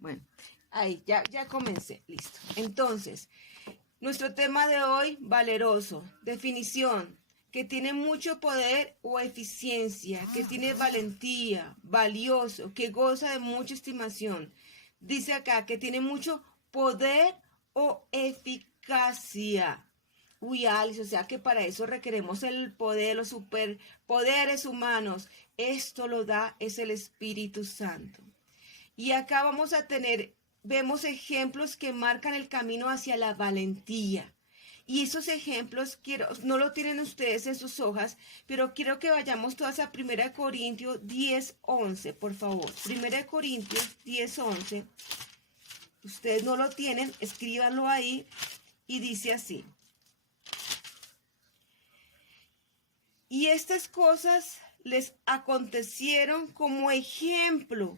Bueno, ahí, ya comencé, listo. Entonces, nuestro tema de hoy, valeroso. Definición, que tiene mucho poder o eficiencia, que tiene valentía, valioso, que goza de mucha estimación. Dice acá que tiene mucho poder o eficacia. Uy, Alice, o sea que para eso requeremos el poder, los superpoderes humanos. Esto lo da es el Espíritu Santo. Y acá vamos a tener, vemos ejemplos que marcan el camino hacia la valentía. Y esos ejemplos no lo tienen ustedes en sus hojas, pero quiero que vayamos todas a 1 Corintios 10:11, por favor. 1 Corintios 10:11. Ustedes no lo tienen, escríbanlo ahí y dice así. Y estas cosas les acontecieron como ejemplo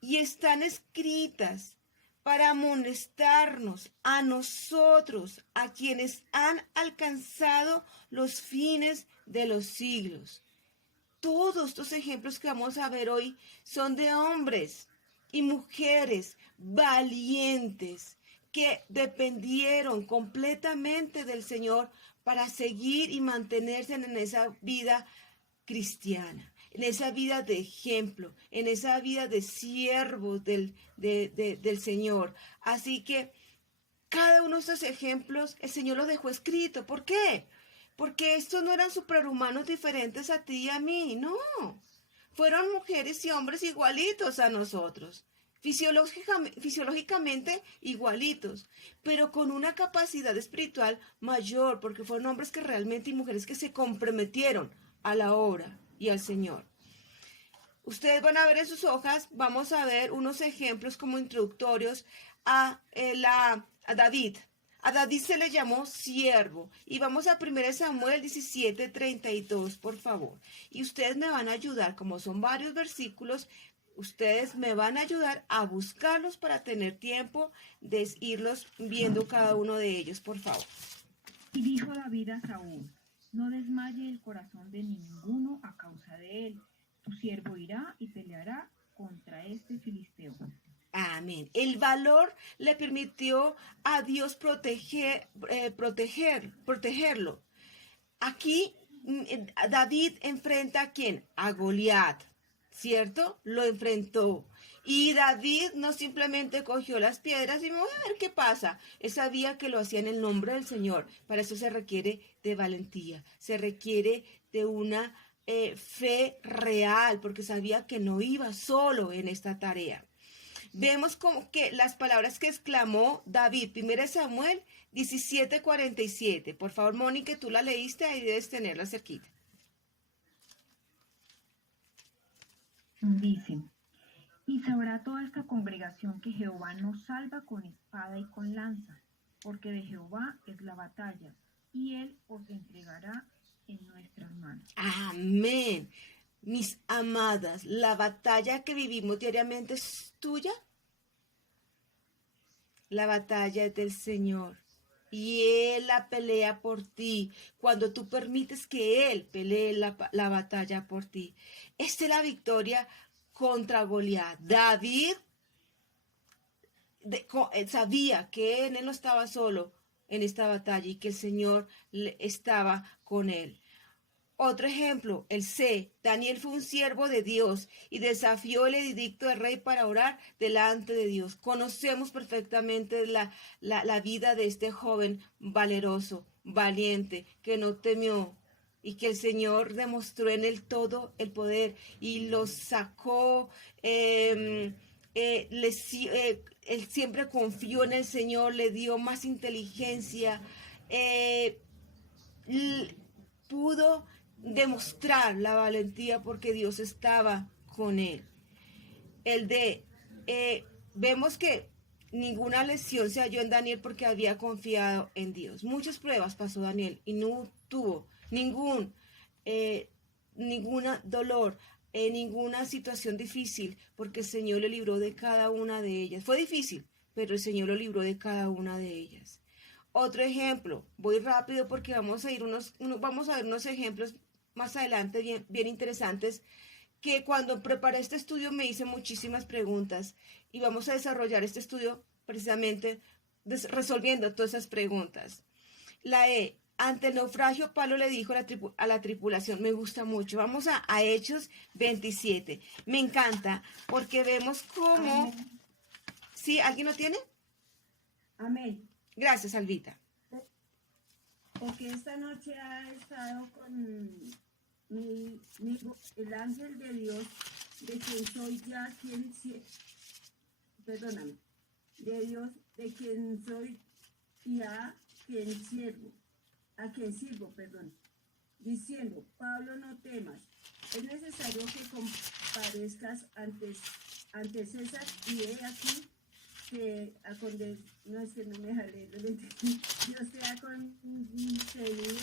y están escritas para amonestarnos a nosotros, a quienes han alcanzado los fines de los siglos. Todos estos ejemplos que vamos a ver hoy son de hombres y mujeres valientes que dependieron completamente del Señor para seguir y mantenerse en esa vida cristiana, en esa vida de ejemplo, en esa vida de siervos del Señor. Así que cada uno de estos ejemplos el Señor los dejó escrito. ¿Por qué? Porque estos no eran superhumanos diferentes a ti y a mí, no. Fueron mujeres y hombres igualitos a nosotros. Fisiológicamente igualitos, pero con una capacidad espiritual mayor, porque fueron hombres que realmente y mujeres que se comprometieron a la obra y al Señor. Ustedes van a ver en sus hojas, vamos a ver unos ejemplos como introductorios a David. A David se le llamó siervo. Y vamos a 1 Samuel 17:32, por favor. Y ustedes me van a ayudar, como son varios versículos, ustedes me van a ayudar a buscarlos para tener tiempo de irlos viendo cada uno de ellos, por favor. Y dijo David a Saúl: no desmaye el corazón de ninguno a causa de él. Tu siervo irá y peleará contra este filisteo. Amén. El valor le permitió a Dios protegerlo. Aquí David enfrenta a ¿quién? A Goliat, ¿cierto? Lo enfrentó. Y David no simplemente cogió las piedras y voy a ver qué pasa. Él sabía que lo hacía en el nombre del Señor. Para eso se requiere de valentía, se requiere de una fe real, porque sabía que no iba solo en esta tarea. Vemos como que las palabras que exclamó David, 1 Samuel 17:47. Por favor, Mónica, tú la leíste, ahí debes tenerla cerquita. Dice: y sabrá toda esta congregación que Jehová nos salva con espada y con lanza, porque de Jehová es la batalla, y él os entregará en nuestras manos. Amén. Mis amadas, la batalla que vivimos diariamente es tuya. La batalla es del Señor. Y Él la pelea por ti. Cuando tú permites que Él pelee la batalla por ti. Esta es la victoria contra Goliat. David sabía que él no estaba solo en esta batalla y que el Señor estaba con él. Otro ejemplo, el C. Daniel fue un siervo de Dios y desafió el edicto del rey para orar delante de Dios. Conocemos perfectamente la vida de este joven valeroso, valiente, que no temió y que el Señor demostró en él todo el poder y lo sacó. Él siempre confió en el Señor, le dio más inteligencia, pudo demostrar la valentía porque Dios estaba con él. Vemos que ninguna lesión se halló en Daniel porque había confiado en Dios. Muchas pruebas pasó Daniel y no tuvo ninguna dolor, ninguna situación difícil, porque el Señor le libró de cada una de ellas. Fue difícil, pero el Señor lo libró de cada una de ellas. Otro ejemplo, voy rápido porque vamos a ver unos ejemplos más adelante bien interesantes, que cuando preparé este estudio me hice muchísimas preguntas. Y vamos a desarrollar este estudio precisamente resolviendo todas esas preguntas. La E. Ante el naufragio, Pablo le dijo a la tripulación, me gusta mucho. Vamos a Hechos 27. Me encanta porque vemos cómo... Amén. ¿Sí? ¿Alguien lo tiene? Amén. Gracias, Albita. Porque esta noche ha estado conmigo el ángel de Dios, de quien soy ya perdóname, de Dios, de quien soy ya a quien sirvo, perdón, diciendo, Pablo, no temas, es necesario que comparezcas ante César, y he aquí que no es que no me jale, Dios te ha concedido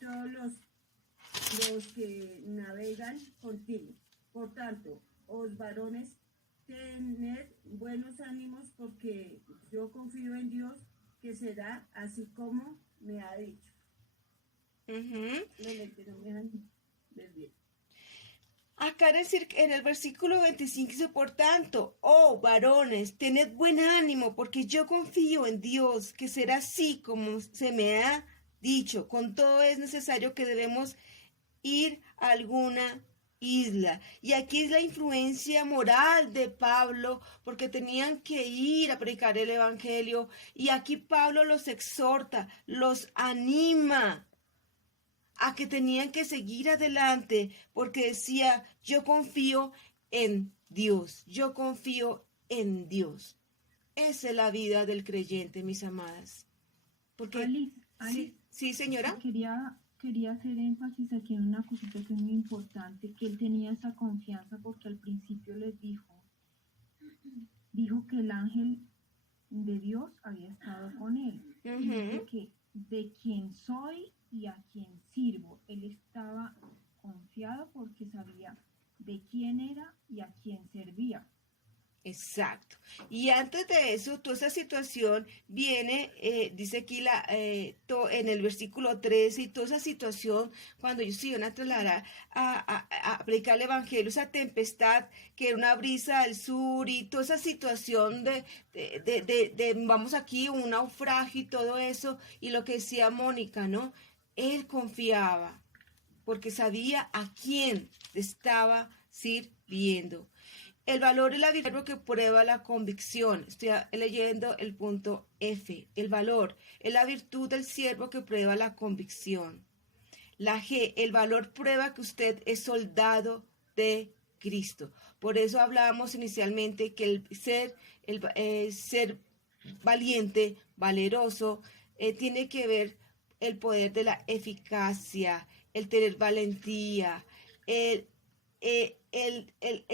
todos los que navegan contigo. Por tanto, os varones, tened buenos ánimos, porque yo confío en Dios, que será así como me ha dicho. No me han desviado. Acá en el versículo 25 dice, por tanto, oh varones, tened buen ánimo, porque yo confío en Dios, que será así como se me ha dicho. Con todo es necesario que debemos ir a alguna isla. Y aquí es la influencia moral de Pablo, porque tenían que ir a predicar el evangelio. Y aquí Pablo los exhorta, los anima a que tenían que seguir adelante, porque decía, yo confío en Dios, yo confío en Dios. Esa es la vida del creyente, mis amadas. Porque, Alice, sí, señora. Quería hacer énfasis aquí en una cosita que es muy importante, que él tenía esa confianza porque al principio les dijo que el ángel de Dios había estado con él. Y dice que de quien soy y a quien sirvo. Él estaba confiado porque sabía de quién era y a quién servía. Exacto. Y antes de eso, toda esa situación viene, dice aquí en el versículo 13, y toda esa situación, cuando ellos se iban a trasladar a predicar el evangelio, esa tempestad, que era una brisa al sur, y toda esa situación vamos aquí, un naufragio y todo eso, y lo que decía Mónica, ¿no? Él confiaba, porque sabía a quién estaba sirviendo. El valor es la virtud que prueba la convicción. Estoy leyendo el punto F. El valor es la virtud del siervo que prueba la convicción. La G, el valor prueba que usted es soldado de Cristo. Por eso hablábamos inicialmente que el ser valiente, valeroso, tiene que ver el poder de la eficacia, el tener valentía, el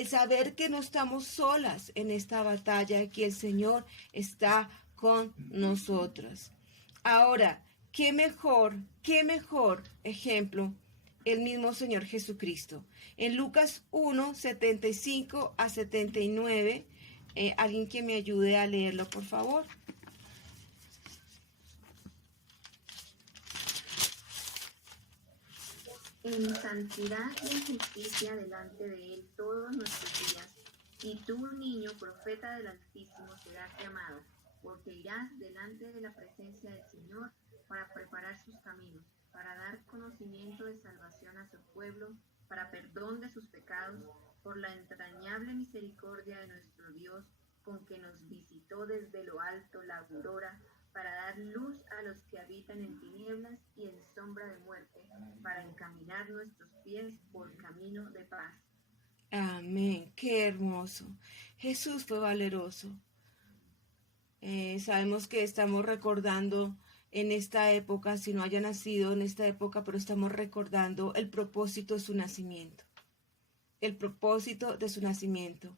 saber que no estamos solas en esta batalla, que el Señor está con nosotros. Ahora, qué mejor ejemplo, el mismo Señor Jesucristo. En Lucas 1, 75 a 79, alguien que me ayude a leerlo, por favor. En santidad y en justicia delante de Él todos nuestros días. Y tú, niño, profeta del Altísimo, serás llamado, porque irás delante de la presencia del Señor para preparar sus caminos, para dar conocimiento de salvación a su pueblo, para perdón de sus pecados, por la entrañable misericordia de nuestro Dios, con que nos visitó desde lo alto la aurora, para dar luz a los que habitan en tinieblas y en sombra de muerte, para encaminar nuestros pies por camino de paz. Amén, qué hermoso. Jesús fue valeroso. Sabemos que estamos recordando en esta época, si no haya nacido en esta época, pero estamos recordando el propósito de su nacimiento. El propósito de su nacimiento.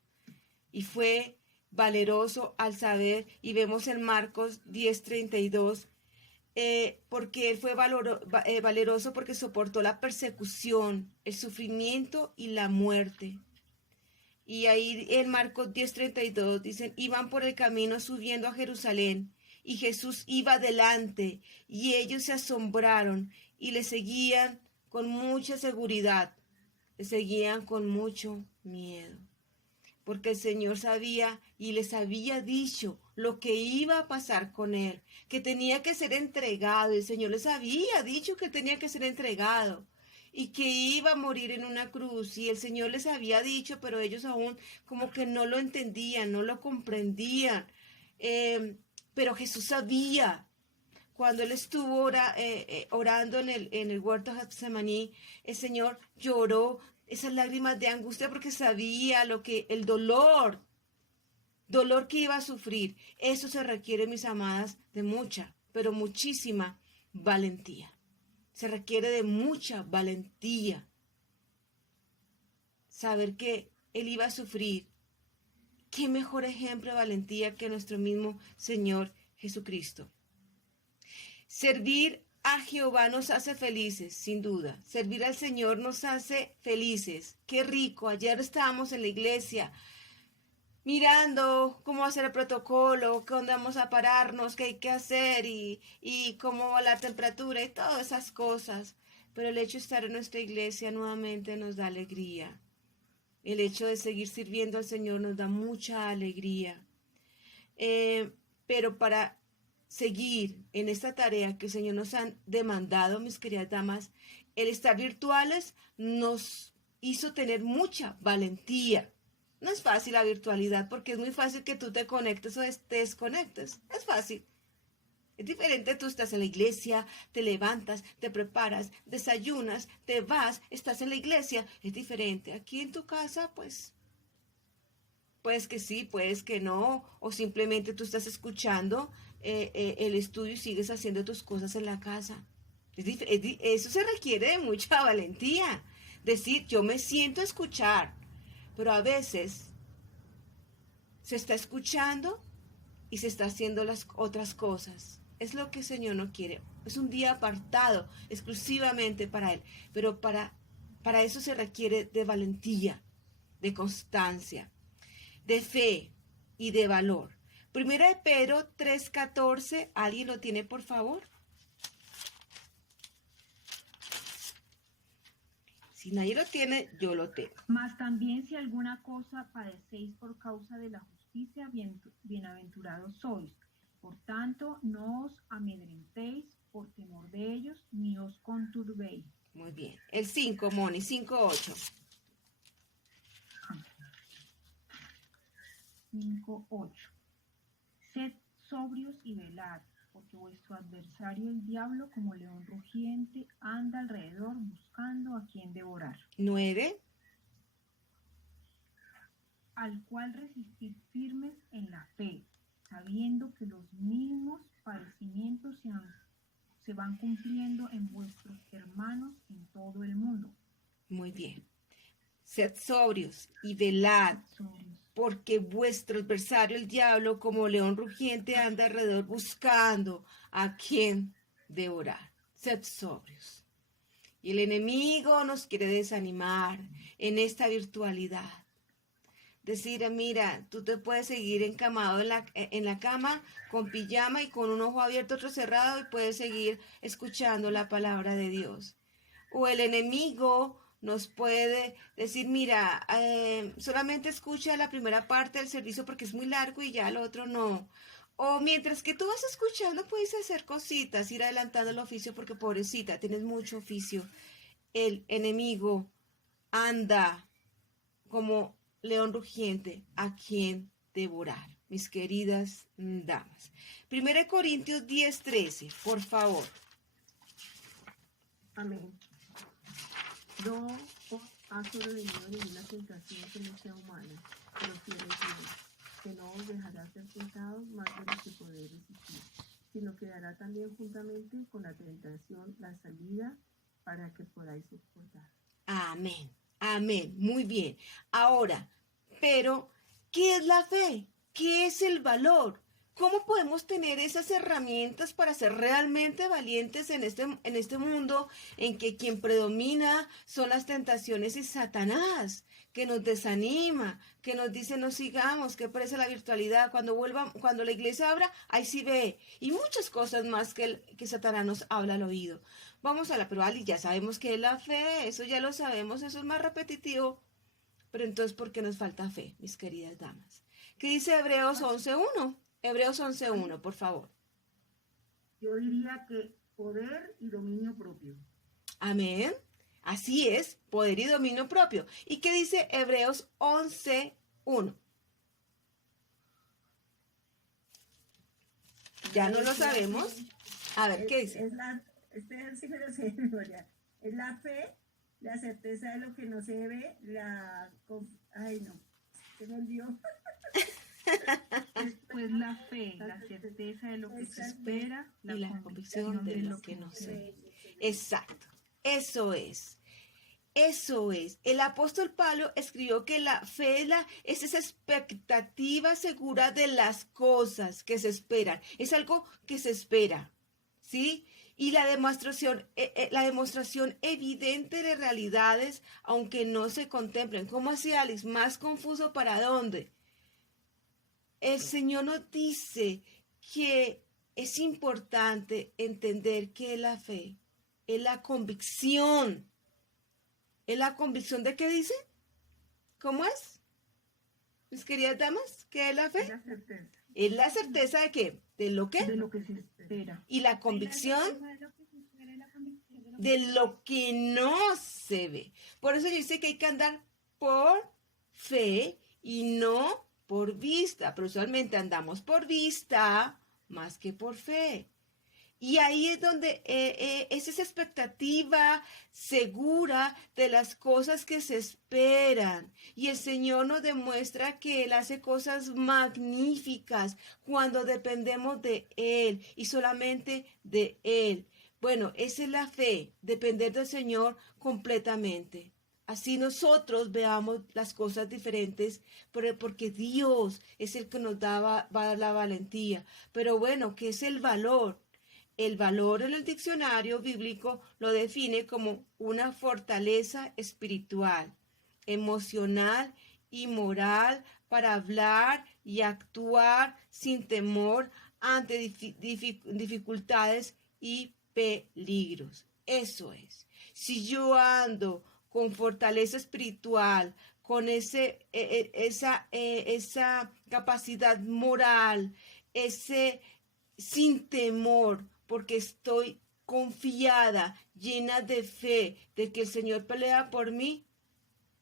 Y fue valeroso al saber, y vemos en Marcos 10:32, porque él fue valeroso porque soportó la persecución, el sufrimiento y la muerte. Y ahí en Marcos 10:32 dicen, iban por el camino subiendo a Jerusalén, y Jesús iba delante, y ellos se asombraron y le seguían con mucha seguridad, le seguían con mucho miedo. porque el Señor sabía y les había dicho lo que iba a pasar con él, que tenía que ser entregado. El Señor les había dicho que tenía que ser entregado y que iba a morir en una cruz. Y el Señor les había dicho, pero ellos aún como que no lo entendían, no lo comprendían. Pero Jesús sabía. Cuando él estuvo orando en el huerto de Getsemaní, el Señor lloró esas lágrimas de angustia porque sabía el dolor que iba a sufrir. Eso se requiere, mis amadas, de mucha, pero muchísima valentía. Se requiere de mucha valentía. Saber que él iba a sufrir. ¿Qué mejor ejemplo de valentía que nuestro mismo Señor Jesucristo? Servir a Jehová nos hace felices, sin duda. Servir al Señor nos hace felices. Qué rico. Ayer estábamos en la iglesia mirando cómo hacer el protocolo, dónde vamos a pararnos, qué hay que hacer y cómo va la temperatura y todas esas cosas. Pero el hecho de estar en nuestra iglesia nuevamente nos da alegría. El hecho de seguir sirviendo al Señor nos da mucha alegría. Pero para seguir en esta tarea que el Señor nos ha demandado, mis queridas damas, el estar virtuales nos hizo tener mucha valentía. No es fácil la virtualidad porque es muy fácil que tú te conectes o te desconectes. Es fácil. Es diferente, tú estás en la iglesia, te levantas, te preparas, desayunas, te vas, estás en la iglesia. Es diferente. Aquí en tu casa, pues que sí, puedes que no, o simplemente tú estás escuchando el estudio y sigues haciendo tus cosas en la casa. Eso se requiere de mucha valentía. Decir, yo me siento a escuchar, pero a veces se está escuchando y se está haciendo las otras cosas. Es lo que el Señor no quiere. Es un día apartado exclusivamente para Él, pero para eso se requiere de valentía, de constancia, de fe y de valor. Primera de Pedro 3:14, ¿alguien lo tiene, por favor? Si nadie lo tiene, yo lo tengo. Mas también si alguna cosa padecéis por causa de la justicia, bienaventurados sois. Por tanto, no os amedrentéis por temor de ellos, ni os conturbéis. Muy bien. El 5, Moni, 5:8. 5:8. Sed sobrios y velad, porque vuestro adversario el diablo, como león rugiente, anda alrededor buscando a quien devorar. 9. Al cual resistid firmes en la fe, sabiendo que los mismos padecimientos se van cumpliendo en vuestros hermanos en todo el mundo. Muy bien. Sed sobrios y velad, porque vuestro adversario, el diablo, como león rugiente, anda alrededor buscando a quien devorar. Sed sobrios. Y el enemigo nos quiere desanimar en esta virtualidad. Decir, mira, tú te puedes seguir encamado en la cama con pijama y con un ojo abierto, otro cerrado, y puedes seguir escuchando la palabra de Dios. O el enemigo nos puede decir, mira, solamente escucha la primera parte del servicio porque es muy largo y ya lo otro no. O mientras que tú vas escuchando, puedes hacer cositas, ir adelantando el oficio porque pobrecita, tienes mucho oficio. El enemigo anda como león rugiente a quien devorar, mis queridas damas. 1 Corintios 10:13, por favor. Amén. No os ha sobrevenido ninguna tentación que no sea humana, pero fiel es Dios, que no os dejará ser tentados más de lo que podéis resistir, sino que dará también juntamente con la tentación la salida para que podáis soportar. Amén, amén, muy bien. Ahora, pero, ¿qué es la fe? ¿Qué es el valor? ¿Cómo podemos tener esas herramientas para ser realmente valientes en este mundo en que quien predomina son las tentaciones y Satanás, que nos desanima, que nos dice no sigamos, que parece la virtualidad, cuando la iglesia abra, ahí sí ve, y muchas cosas más que Satanás nos habla al oído. Vamos a la prueba, y ya sabemos que es la fe, eso ya lo sabemos, eso es más repetitivo, Pero entonces, ¿por qué nos falta fe, mis queridas damas? ¿Qué dice Hebreos 11.1? Hebreos 11.1, por favor. Yo diría que poder y dominio propio. Amén. Así es, poder y dominio propio. ¿Y qué dice Hebreos 11.1? Ya no lo sabemos. A ver, ¿qué dice? Este versículo se me memoria. Es la fe, la certeza de lo que no se ve, ay no, se me olvidó. Pues la fe, la certeza de lo que se espera, Y la convicción de lo que no se ve. Exacto. Eso es. Eso es. El apóstol Pablo escribió que la fe es esa expectativa segura de las cosas que se esperan. Es algo que se espera, ¿sí? Y la demostración evidente de realidades, aunque no se contemplen. ¿Cómo así, Alice? ¿Más confuso para dónde? El Señor nos dice que es importante entender que la fe es la convicción. ¿Es la convicción de qué dice? ¿Cómo es? Mis queridas damas, ¿qué es la fe? La certeza. Es la certeza de qué? ¿De lo qué? De lo que se espera. Y la convicción de lo que no se ve. Por eso yo dice que hay que andar por fe y no por vista. Pero usualmente andamos por vista más que por fe. Y ahí es donde es esa expectativa segura de las cosas que se esperan. Y el Señor nos demuestra que Él hace cosas magníficas cuando dependemos de Él y solamente de Él. Bueno, esa es la fe, depender del Señor completamente. Así nosotros veamos las cosas diferentes, porque Dios es el que nos va a dar la valentía. Pero bueno, ¿qué es el valor? El valor en el diccionario bíblico lo define como una fortaleza espiritual, emocional y moral para hablar y actuar sin temor ante dificultades y peligros. Eso es. Si yo ando con fortaleza espiritual, con esa capacidad moral, sin temor, porque estoy confiada, llena de fe, de que el Señor pelea por mí,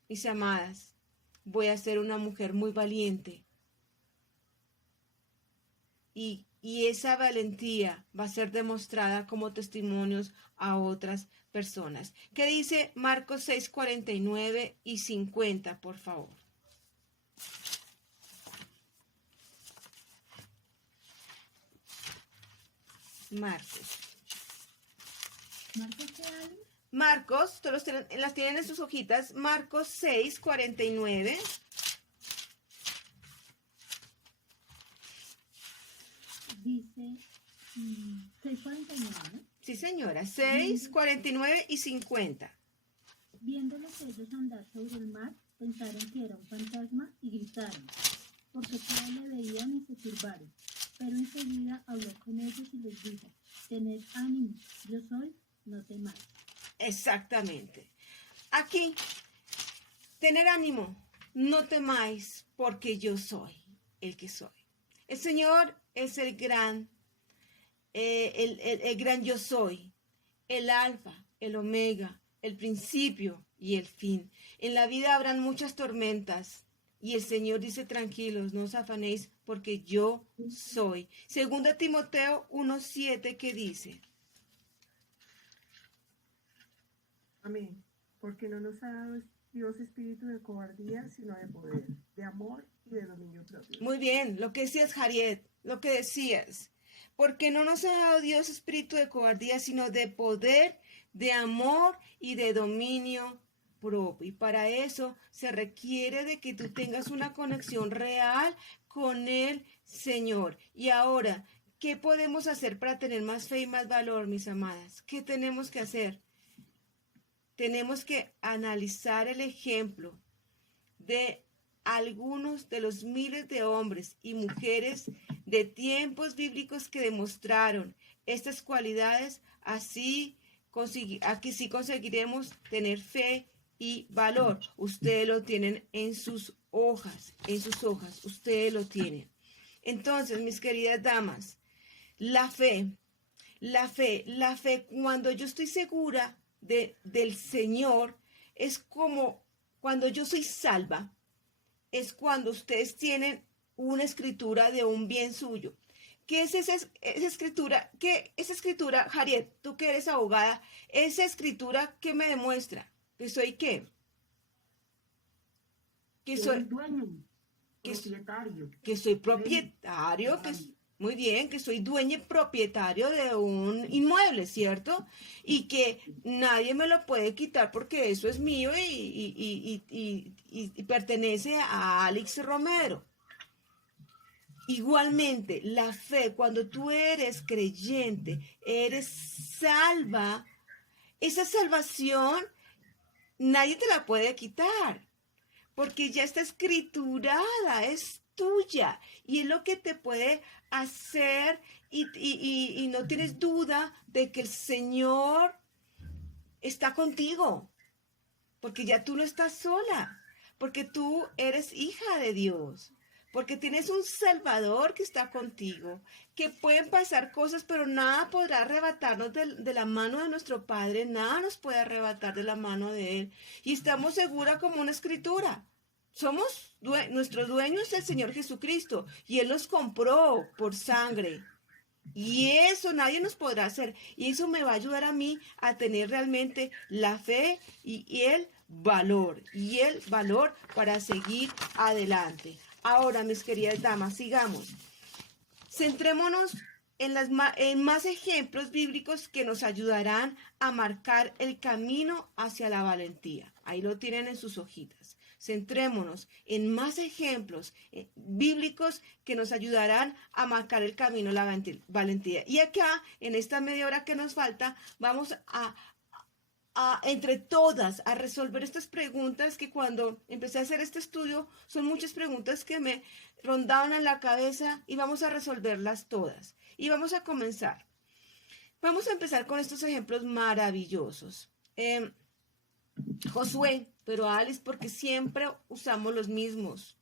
mis amadas, voy a ser una mujer muy valiente. Y esa valentía va a ser demostrada como testimonios a otras personas. ¿Qué dice Marcos 6, 49 y 50, por favor? Marcos. ¿Marcos qué hay? Marcos, ustedes las tienen en sus hojitas. Marcos 6, 49. Dice 6:49, ¿no? Sí, señora. 6, 49 y 50. Viéndolos ellos andar sobre el mar, pensaron que era un fantasma y gritaron, porque todos le veían y se turbaron. Pero enseguida habló con ellos y les dijo, tened ánimo, yo soy, no temáis. Exactamente. Aquí, tener ánimo, no temáis, porque yo soy el que soy. El Señor es el gran yo soy, el alfa, el omega, el principio y el fin. En la vida habrán muchas tormentas y el Señor dice tranquilos, no os afanéis porque yo soy. Segunda Timoteo 1:7 que dice. Amén. Porque no nos ha dado Dios espíritu de cobardía, sino de poder, de amor y de dominio propio. Muy bien, lo que decías, Harriet, lo que decías. Porque no nos ha dado Dios espíritu de cobardía, sino de poder, de amor y de dominio propio. Y para eso se requiere de que tú tengas una conexión real con el Señor. Y ahora, ¿qué podemos hacer para tener más fe y más valor, mis amadas? ¿Qué tenemos que hacer? Tenemos que analizar el ejemplo de algunos de los miles de hombres y mujeres de tiempos bíblicos que demostraron estas cualidades. Aquí sí conseguiremos tener fe y valor. Ustedes lo tienen en sus hojas, ustedes lo tienen. Entonces, mis queridas damas, la fe, cuando yo estoy segura del Señor, es como cuando yo soy salva, es cuando ustedes tienen una escritura de un bien suyo. ¿Qué es esa escritura? ¿Qué esa escritura, Harriet, tú que eres abogada, esa escritura qué me demuestra? ¿Que soy qué? Que soy dueño, que, propietario. que soy propietario, muy bien, que soy dueño y propietario de un inmueble, ¿cierto? Y que nadie me lo puede quitar porque eso es mío y pertenece a Alex Romero. Igualmente, la fe, cuando tú eres creyente, eres salva, esa salvación nadie te la puede quitar, porque ya está escriturada, es tuya, y es lo que te puede hacer y no tienes duda de que el Señor está contigo, porque ya tú no estás sola, porque tú eres hija de Dios. Porque tienes un Salvador que está contigo, que pueden pasar cosas, pero nada podrá arrebatarnos de la mano de nuestro Padre, nada nos puede arrebatar de la mano de Él. Y estamos seguras como una escritura. Nuestro dueño es el Señor Jesucristo, y Él nos compró por sangre. Y eso nadie nos podrá hacer. Y eso me va a ayudar a mí a tener realmente la fe y el valor. Y el valor para seguir adelante. Ahora, mis queridas damas, sigamos. Centrémonos en más ejemplos bíblicos que nos ayudarán a marcar el camino hacia la valentía. Ahí lo tienen en sus hojitas. Centrémonos en más ejemplos bíblicos que nos ayudarán a marcar el camino a la valentía. Y acá, en esta media hora que nos falta, vamos entre todas a resolver estas preguntas que cuando empecé a hacer este estudio son muchas preguntas que me rondaban en la cabeza y vamos a resolverlas todas. Y vamos a comenzar. Vamos a empezar con estos ejemplos maravillosos. Josué, pero Alice, porque siempre usamos los mismos.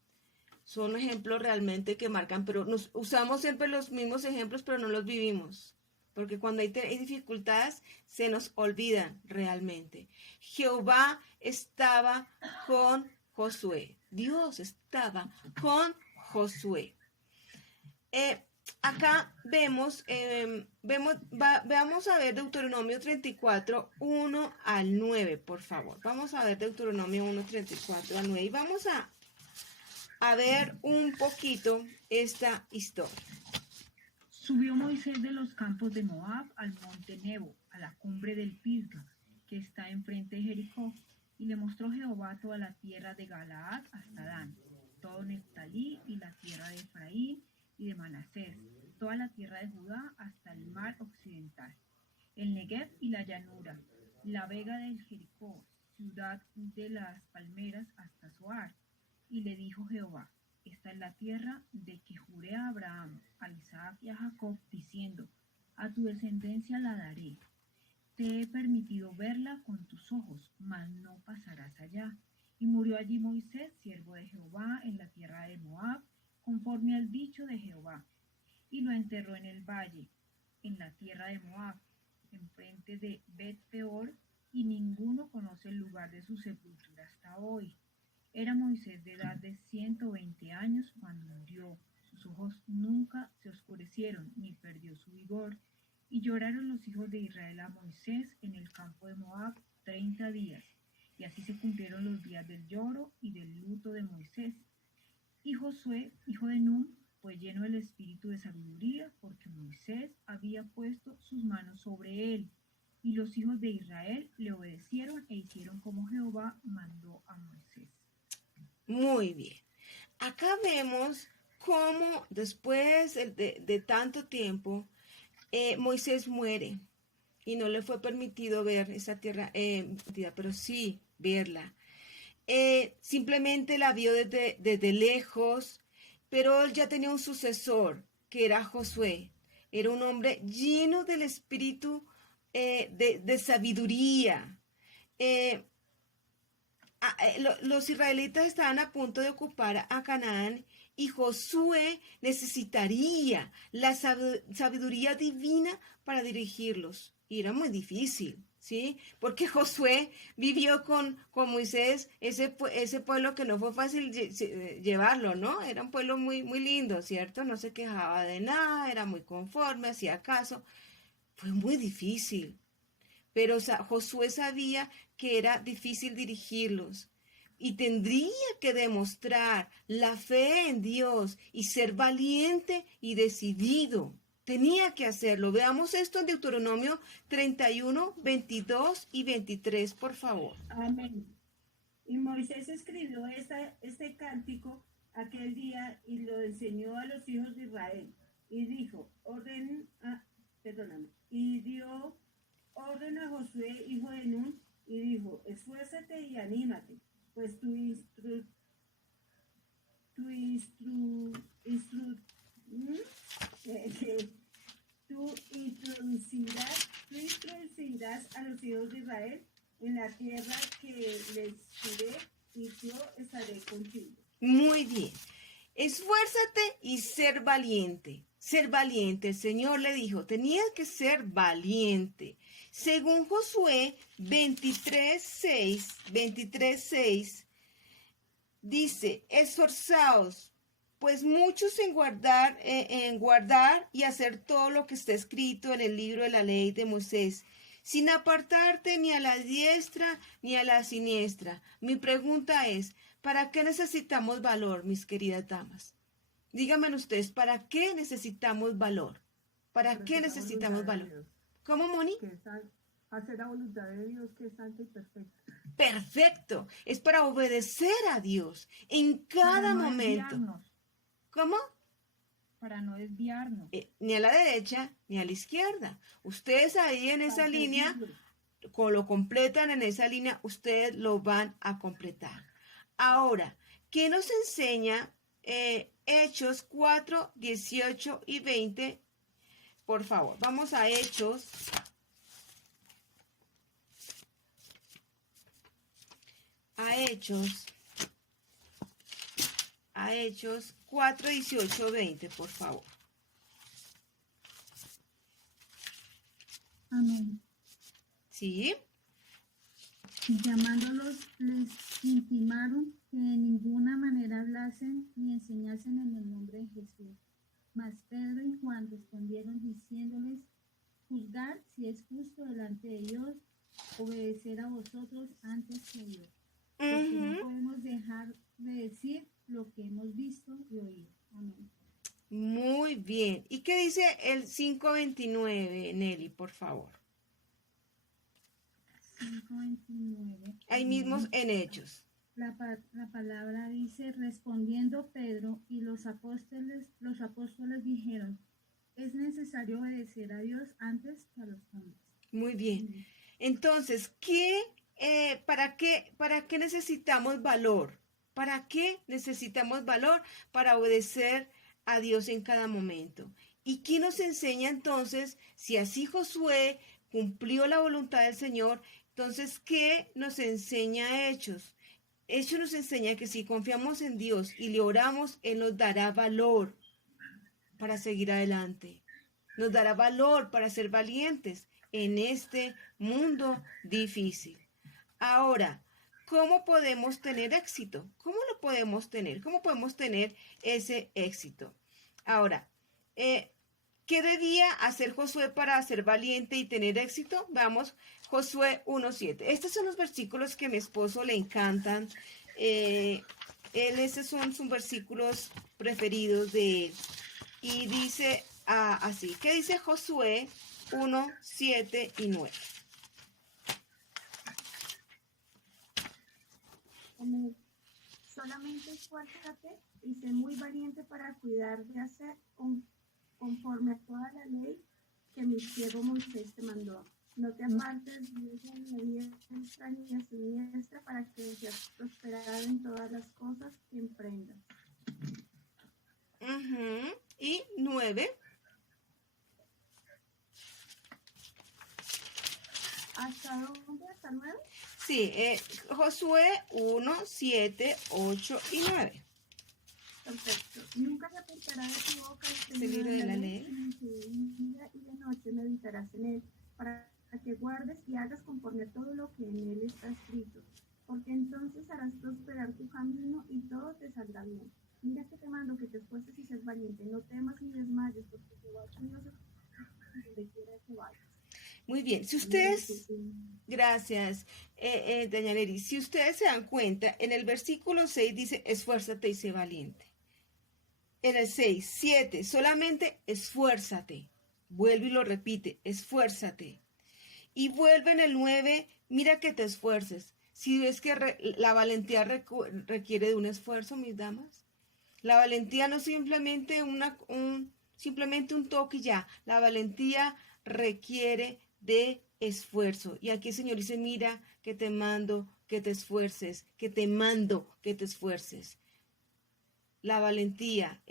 Son ejemplos realmente que marcan, pero usamos siempre los mismos ejemplos, pero no los vivimos. Porque cuando hay dificultades, se nos olvidan realmente. Jehová estaba con Josué. Dios estaba con Josué. Acá vamos a ver Deuteronomio 34, 1 al 9, por favor. Vamos a ver Deuteronomio 1, 34 al 9 y vamos a ver un poquito esta historia. Subió Moisés de los campos de Moab al monte Nebo, a la cumbre del Pisga, que está enfrente de Jericó, y le mostró Jehová toda la tierra de Galaad hasta Dan, todo Neftalí y la tierra de Efraín y de Manasés, toda la tierra de Judá hasta el mar occidental, el Negev y la llanura, la vega del Jericó, ciudad de las palmeras hasta Zoar. Y le dijo Jehová: esta es la tierra de que juré a Abraham, a Isaac y a Jacob, diciendo: a tu descendencia la daré. Te he permitido verla con tus ojos, mas no pasarás allá. Y murió allí Moisés, siervo de Jehová, en la tierra de Moab, conforme al dicho de Jehová. Y lo enterró en el valle, en la tierra de Moab, enfrente de Bet-peor, y ninguno conoce el lugar de su sepultura hasta hoy. Era Moisés de edad de 120 años cuando murió. Sus ojos nunca se oscurecieron, ni perdió su vigor. Y lloraron los hijos de Israel a Moisés en el campo de Moab 30 días. Y así se cumplieron los días del lloro y del luto de Moisés. Y Josué, hijo de Nun, fue lleno del espíritu de sabiduría, porque Moisés había puesto sus manos sobre él. Y los hijos de Israel le obedecieron e hicieron como Jehová mandó a Moisés. Muy bien. Acá vemos cómo después de tanto tiempo Moisés muere y no le fue permitido ver esa tierra, pero sí verla. Simplemente la vio desde lejos, pero él ya tenía un sucesor que era Josué. Era un hombre lleno del espíritu de sabiduría. los israelitas estaban a punto de ocupar a Canaán y Josué necesitaría la sabiduría divina para dirigirlos. Y era muy difícil, ¿sí? Porque Josué vivió con Moisés ese pueblo que no fue fácil llevarlo, ¿no? Era un pueblo muy, muy lindo, ¿cierto? No se quejaba de nada, era muy conforme, hacía caso. Fue muy difícil. Pero Josué sabía que era difícil dirigirlos y tendría que demostrar la fe en Dios y ser valiente y decidido. Tenía que hacerlo. Veamos esto en Deuteronomio 31, 22 y 23, por favor. Amén. Y Moisés escribió este cántico aquel día y lo enseñó a los hijos de Israel. Y dijo, y dio orden a Josué, hijo de Nun, y dijo, esfuérzate y anímate, pues tú introducirás a los hijos de Israel en la tierra que les juré, y yo estaré contigo. Muy bien. Esfuérzate y ser valiente. Ser valiente. El Señor le dijo, tenías que ser valiente. Según Josué 23:6, dice, esforzaos, pues muchos en guardar y hacer todo lo que está escrito en el libro de la ley de Moisés, sin apartarte ni a la diestra ni a la siniestra. Mi pregunta es, ¿para qué necesitamos valor, mis queridas damas? Díganme ustedes, ¿para qué necesitamos valor? ¿Para qué necesitamos valor? ¿Cómo, Moni? Hacer la voluntad de Dios, que es santa y perfecta. Perfecto. Es para obedecer a Dios en cada momento. Desviarnos, ¿Cómo? para no desviarnos. Ni a la derecha ni a la izquierda. Ustedes ahí en esa línea, lo completan en esa línea, ustedes lo van a completar. Ahora, ¿qué nos enseña Hechos 4, 18 y 20? Por favor, vamos a Hechos. A Hechos 4, 18, 20, por favor. Amén. ¿Sí? Y llamándolos, les intimaron que de ninguna manera hablasen ni enseñasen en el nombre de Jesús. Mas Pedro y Juan respondieron diciéndoles, juzgad si es justo delante de Dios obedecer a vosotros antes que a Dios. Porque no podemos dejar de decir lo que hemos visto y oído. Amén. Muy bien. ¿Y qué dice el 5:29, Nelly, por favor? 5:29. Ahí mismos en Hechos. La palabra dice, respondiendo Pedro y los apóstoles dijeron, es necesario obedecer a Dios antes que a los hombres. Muy bien. Entonces, ¿para qué necesitamos valor? ¿Para qué necesitamos valor? Para obedecer a Dios en cada momento. ¿Y qué nos enseña entonces? Si así Josué cumplió la voluntad del Señor, entonces, ¿qué nos enseña Hechos? Hechos nos enseña que si confiamos en Dios y le oramos, Él nos dará valor para seguir adelante. Nos dará valor para ser valientes en este mundo difícil. Ahora, ¿cómo podemos tener éxito? ¿Cómo lo podemos tener? ¿Cómo podemos tener ese éxito? Ahora, ¿qué debía hacer Josué para ser valiente y tener éxito? Vamos, Josué 1:7. Estos son los versículos que a mi esposo le encantan. Estos son sus versículos preferidos de él. Y dice así. ¿Qué dice Josué 1, 7 y 9? Solamente esfuérzate y sé muy valiente para cuidar de hacer conforme a toda la ley que mi siervo Moisés te mandó. No te apartes ni a la diestra ni a siniestra para que seas prosperado en todas las cosas que emprendas. Y 9. ¿Hasta dónde? ¿Hasta el 9? Sí, Josué 1, 7, 8 y 9. Perfecto. Nunca se apartará de tu boca ¿Es el libro de la ley? sino que de día y de noche meditarás en él, para que guardes y hagas conforme a todo lo que en él está escrito. Porque entonces harás prosperar tu camino y todo te saldrá bien. Mira que te mando que te esfuerces y seas valiente. No temas ni desmayes, porque Jehová tu Dios es donde quiera que vayas. Muy bien, si ustedes, gracias, Dañaleri, si ustedes se dan cuenta, en el versículo 6 dice, esfuérzate y sé valiente. En el 6, 7, solamente esfuérzate. Vuelve y lo repite, esfuérzate. Y vuelve en el 9, mira que te esfuerces. Si ves que la valentía requiere de un esfuerzo, mis damas. La valentía no es simplemente simplemente un toque y ya. La valentía requiere de esfuerzo. Y aquí el Señor dice, mira que te mando que te esfuerces, que te mando que te esfuerces. La valentía,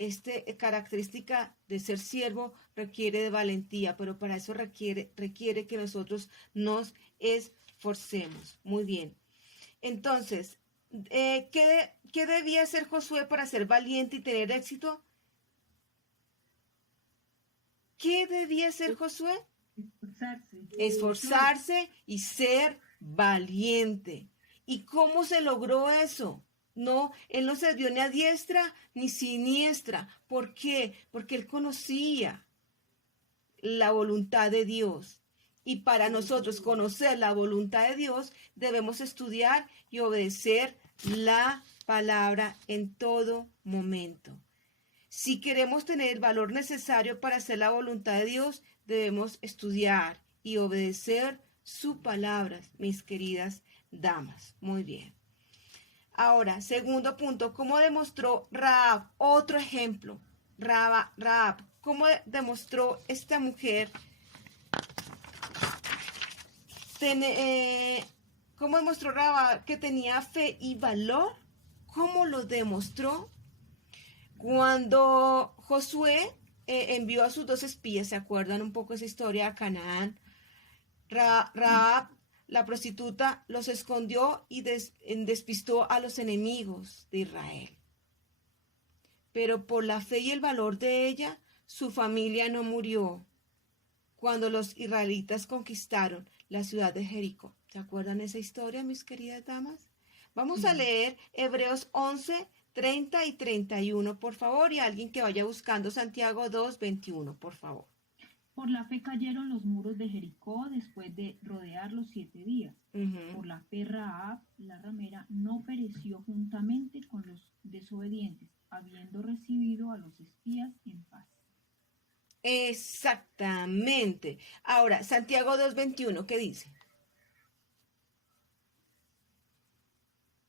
característica de ser siervo requiere de valentía, pero para eso requiere que nosotros nos esforcemos. Muy bien. Entonces, ¿qué debía hacer Josué para ser valiente y tener éxito? ¿Qué debía hacer Josué? Esforzarse y ser valiente. ¿Y cómo se logró eso? No, él no se vio ni a diestra ni siniestra. ¿Por qué? Porque él conocía la voluntad de Dios. Y para nosotros conocer la voluntad de Dios, debemos estudiar y obedecer la palabra en todo momento. Si queremos tener el valor necesario para hacer la voluntad de Dios, debemos estudiar y obedecer su palabra, mis queridas damas. Muy bien. Ahora, segundo punto, ¿cómo demostró Rahab? Otro ejemplo. Rahab, ¿cómo demostró esta mujer? ¿Cómo demostró Rahab que tenía fe y valor? ¿Cómo lo demostró? Cuando Josué envió a sus 2 espías, ¿se acuerdan un poco esa historia a Canaán? Rahab, la prostituta, los escondió y despistó a los enemigos de Israel. Pero por la fe y el valor de ella, su familia no murió cuando los israelitas conquistaron la ciudad de Jericó. ¿Se acuerdan esa historia, mis queridas damas? Vamos a leer Hebreos 11, 30 y 31, por favor, y alguien que vaya buscando Santiago 2, 21, por favor. Por la fe cayeron los muros de Jericó después de rodearlos 7 días. Por la fe Rahab, la ramera, no pereció juntamente con los desobedientes, habiendo recibido a los espías en paz. Exactamente. Ahora, Santiago 2, 21, ¿qué dice?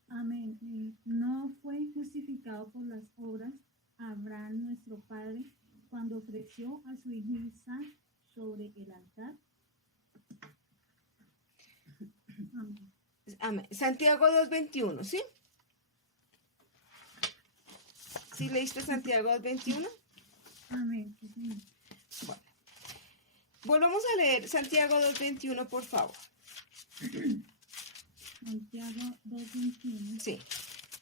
Amén. No fue justificado por las obras Abraham nuestro padre cuando ofreció a su hijo Isaac sobre el altar. Amén. Amén. Santiago 2, 21, ¿sí? ¿Sí leíste Santiago 2, 21? Amén. Sí, señor. Bueno. Volvamos a leer Santiago 2, 21, por favor. Santiago 2:21. Sí.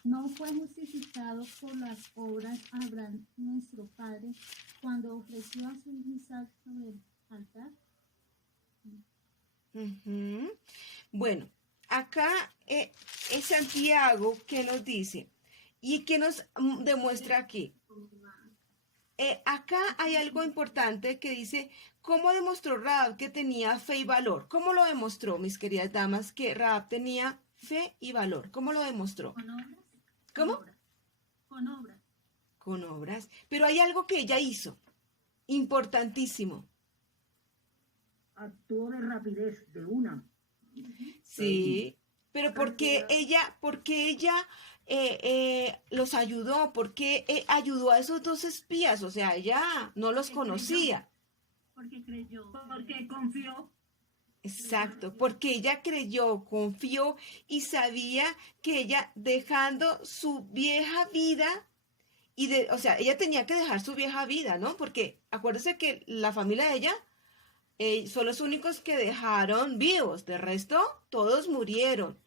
No fue justificado por las obras Abraham nuestro padre cuando ofreció a su hijo Isaac sobre el altar. Ujú. Bueno, acá es Santiago que nos dice y que nos demuestra aquí. Acá hay algo importante que dice, ¿cómo demostró Rahab que tenía fe y valor? ¿Cómo lo demostró, mis queridas damas, que Rahab tenía fe y valor? ¿Cómo lo demostró? ¿Con obras? ¿Cómo? Con obras. Con obras. Pero hay algo que ella hizo, importantísimo. Actuó de rapidez, de una. Sí, pero porque ella los ayudó, porque ayudó a esos 2 espías, o sea, ella no los conocía. Porque creyó. Porque confió. Exacto, porque ella creyó, confió y sabía que ella dejando su vieja vida, o sea, ella tenía que dejar su vieja vida, ¿no? Porque acuérdese que la familia de ella Son los únicos que dejaron vivos, de resto todos murieron.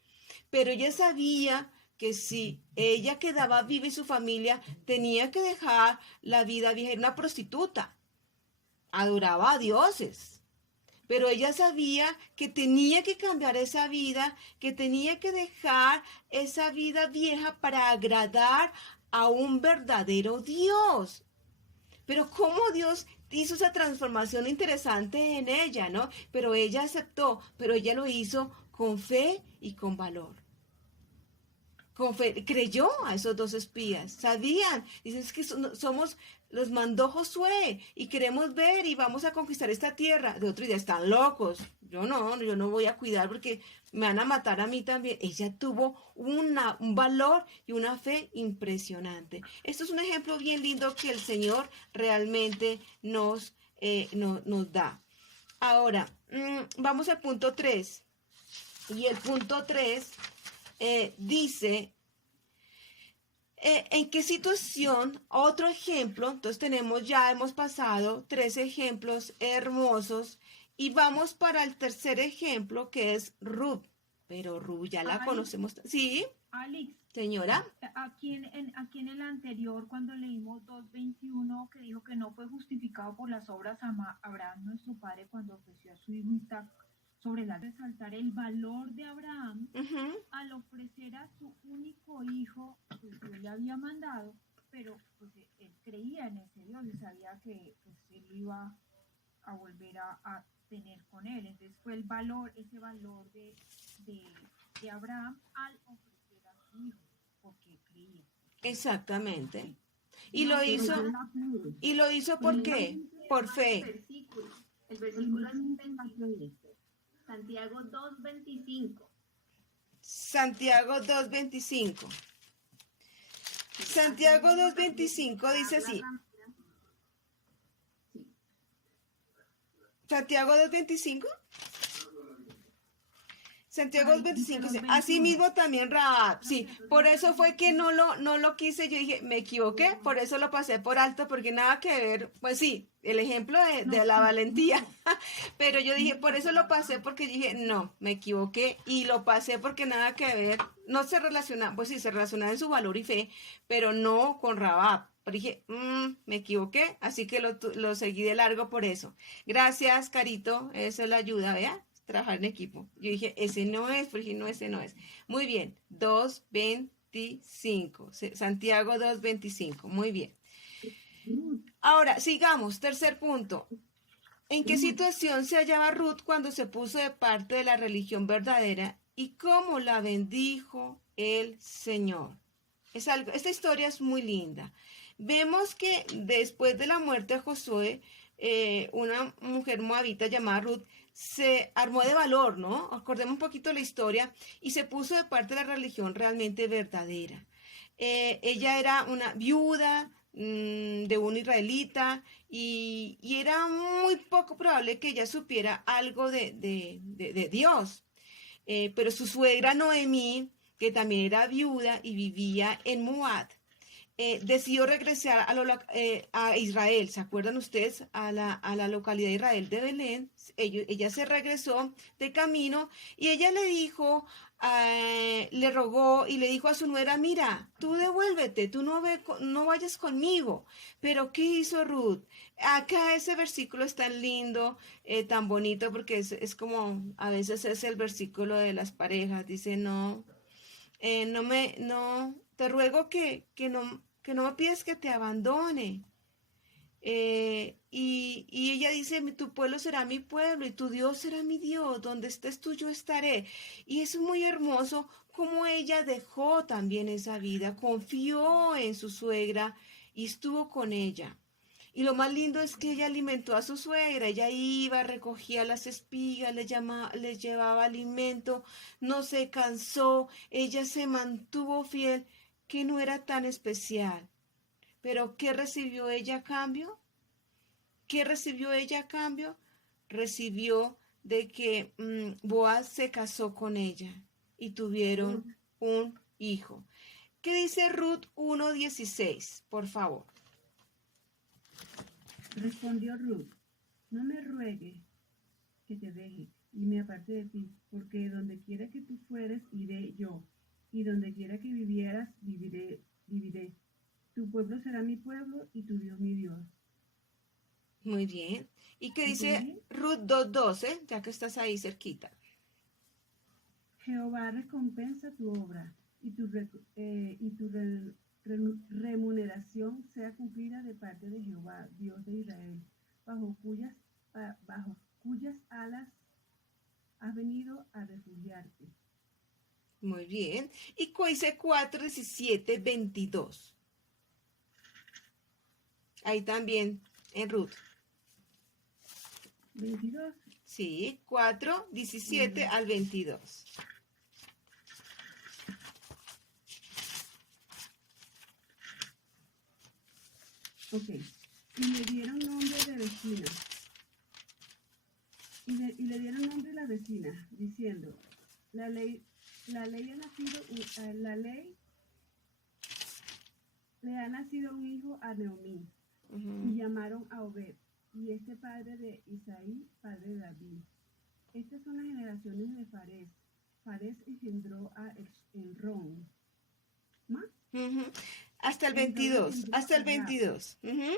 Pero ella sabía que si ella quedaba viva y su familia tenía que dejar la vida vieja, era una prostituta, adoraba a dioses. Pero ella sabía que tenía que cambiar esa vida, que tenía que dejar esa vida vieja para agradar a un verdadero Dios. Pero cómo Dios hizo esa transformación interesante en ella, ¿no? Pero ella aceptó, pero ella lo hizo con fe y con valor. Con fe, creyó a esos dos espías, sabían, dicen es que somos, los mandó Josué y queremos ver y vamos a conquistar esta tierra. De otro día están locos, yo no voy a cuidar porque me van a matar a mí también. Ella tuvo un valor y una fe impresionante. Esto es un ejemplo bien lindo que el Señor realmente nos da. Ahora, vamos al punto 3. Y el punto 3 dice, ¿en qué situación? Otro ejemplo, entonces hemos pasado 3 ejemplos hermosos y vamos para el tercer ejemplo que es Ruth, pero Ruth ya la conocemos. ¿Sí? Alex, Señora. aquí en el anterior, cuando leímos 2:21, que dijo que no fue justificado por las obras Abraham, nuestro padre, cuando ofreció a su hijo Isaac sobre la resaltar el valor de Abraham al ofrecer a su único hijo, pues Dios le había mandado, pero pues él creía en ese Dios y sabía que pues, él iba a volver a tener con él. Entonces fue ese valor de Abraham al ofrecer a su hijo, porque creía. Exactamente. Y lo hizo ¿por qué? Por fe. El versículo es 26. Santiago 2:25. Santiago 2:25. Santiago 2:25 dice así. Santiago 2:25. Santiago 2:25 dice, así mismo también Rahab. Sí, por eso fue que no lo quise. Yo dije, me equivoqué, por eso lo pasé por alto, porque nada que ver. Pues sí, el ejemplo de la valentía. Pero yo dije, por eso lo pasé, porque dije, no, me equivoqué. Y lo pasé porque nada que ver. No se relaciona, pues sí, se relaciona en su valor y fe, pero no con Rahab. Pero dije, me equivoqué, así que lo seguí de largo por eso. Gracias, Carito, esa es la ayuda, ¿vea? Trabajar en equipo. Yo dije, ese no es, porque no, ese no es. Muy bien, 2:25. Santiago 2:25. Muy bien. Ahora, sigamos. Tercer punto. ¿En qué situación se hallaba Ruth cuando se puso de parte de la religión verdadera y cómo la bendijo el Señor? Esta historia es muy linda. Vemos que después de la muerte de Josué, una mujer moabita llamada Ruth se armó de valor, ¿no? Acordemos un poquito la historia y se puso de parte de la religión realmente verdadera. Ella era una viuda de un israelita y era muy poco probable que ella supiera algo de Dios. Pero su suegra Noemí, que también era viuda y vivía en Moab, decidió regresar a Israel. ¿Se acuerdan ustedes? A la localidad de Israel de Belén. Ella se regresó de camino y ella le dijo, le rogó y le dijo a su nuera, mira, tú devuélvete, tú no vayas conmigo. Pero ¿qué hizo Ruth? Acá ese versículo es tan lindo, tan bonito, porque es como, a veces es el versículo de las parejas. Dice, no, te ruego que no me pides que te abandone. Y ella dice, tu pueblo será mi pueblo y tu Dios será mi Dios, donde estés tú yo estaré. Y es muy hermoso cómo ella dejó también esa vida, confió en su suegra y estuvo con ella. Y lo más lindo es que ella alimentó a su suegra, ella iba, recogía las espigas, les llevaba alimento, no se cansó, ella se mantuvo fiel, que no era tan especial. Pero ¿qué recibió ella a cambio? ¿Qué recibió ella a cambio? Recibió de que Boaz se casó con ella y tuvieron un hijo. ¿Qué dice Ruth 1:16? Por favor. Respondió Ruth, no me ruegue que te deje y me aparte de ti, porque donde quiera que tú fueres, iré yo, y donde quiera que vivieras, viviré. Tu pueblo será mi pueblo y tu Dios mi Dios. Muy bien. ¿Y qué dice ¿Entendí? Ruth 2:12? Ya que estás ahí cerquita. Jehová recompensa tu obra y remuneración sea cumplida de parte de Jehová, Dios de Israel, bajo cuyas alas has venido a refugiarte. Muy bien. Y dice 4:17-22. Ahí también en Ruth. 22. Sí, 4:17-22. Ok. Y le dieron nombre de vecina. Y le dieron nombre a la vecina, diciendo, la ley le ha nacido un hijo a Noemí, y llamaron a Obed, y este padre de Isaí, padre de David. Estas son las generaciones de Fares. Fares engendró a Enrón. ¿Más? Ujú. Hasta el Entonces 22. engendró Hasta el a Rab. 22. Ujú.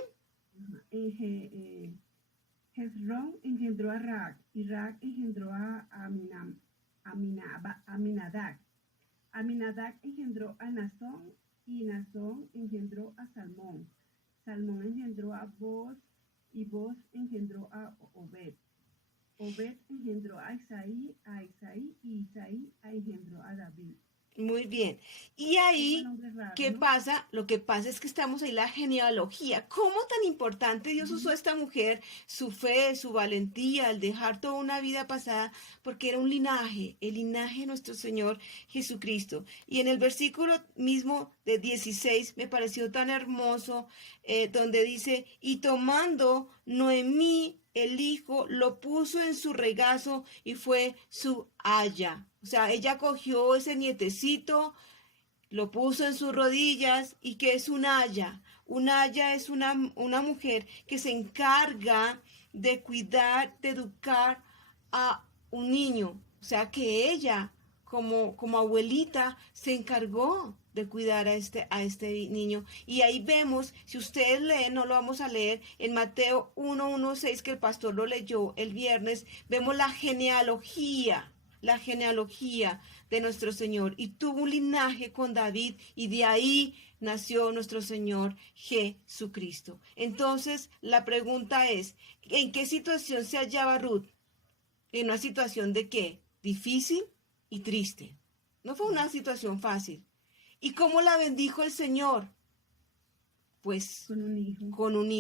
Hezrón engendró a Rag, y Rag engendró a Aminadab. Aminadab engendró a Nazón, y Nazón engendró a Salmón. Salmón engendró a Boz, y Boz engendró a Obed. Obed engendró a Isaí, y Isaí engendró a David. Muy bien. Y Qué ahí, nombre raro, ¿qué ¿no? pasa? Lo que pasa es que estamos ahí la genealogía. ¿Cómo tan importante Dios usó a esta mujer, su fe, su valentía, al dejar toda una vida pasada? Porque era un linaje, el linaje de nuestro Señor Jesucristo. Y en el versículo mismo de 16 me pareció tan hermoso, donde dice, y tomando Noemí el hijo, lo puso en su regazo y fue su haya. O sea, ella cogió ese nietecito, lo puso en sus rodillas y que es un haya. Un haya es una mujer que se encarga de cuidar, de educar a un niño. O sea, que ella, como abuelita, se encargó de cuidar a este niño. Y ahí vemos, si ustedes leen, no lo vamos a leer, en Mateo 1:1-6, que el pastor lo leyó el viernes, vemos la genealogía de nuestro Señor. Y tuvo un linaje con David y de ahí nació nuestro Señor Jesucristo. Entonces, la pregunta es, ¿en qué situación se hallaba Ruth? En una situación de ¿qué? Difícil y triste. No fue una situación fácil. ¿Y cómo la bendijo el Señor? Pues Con un hijo. con un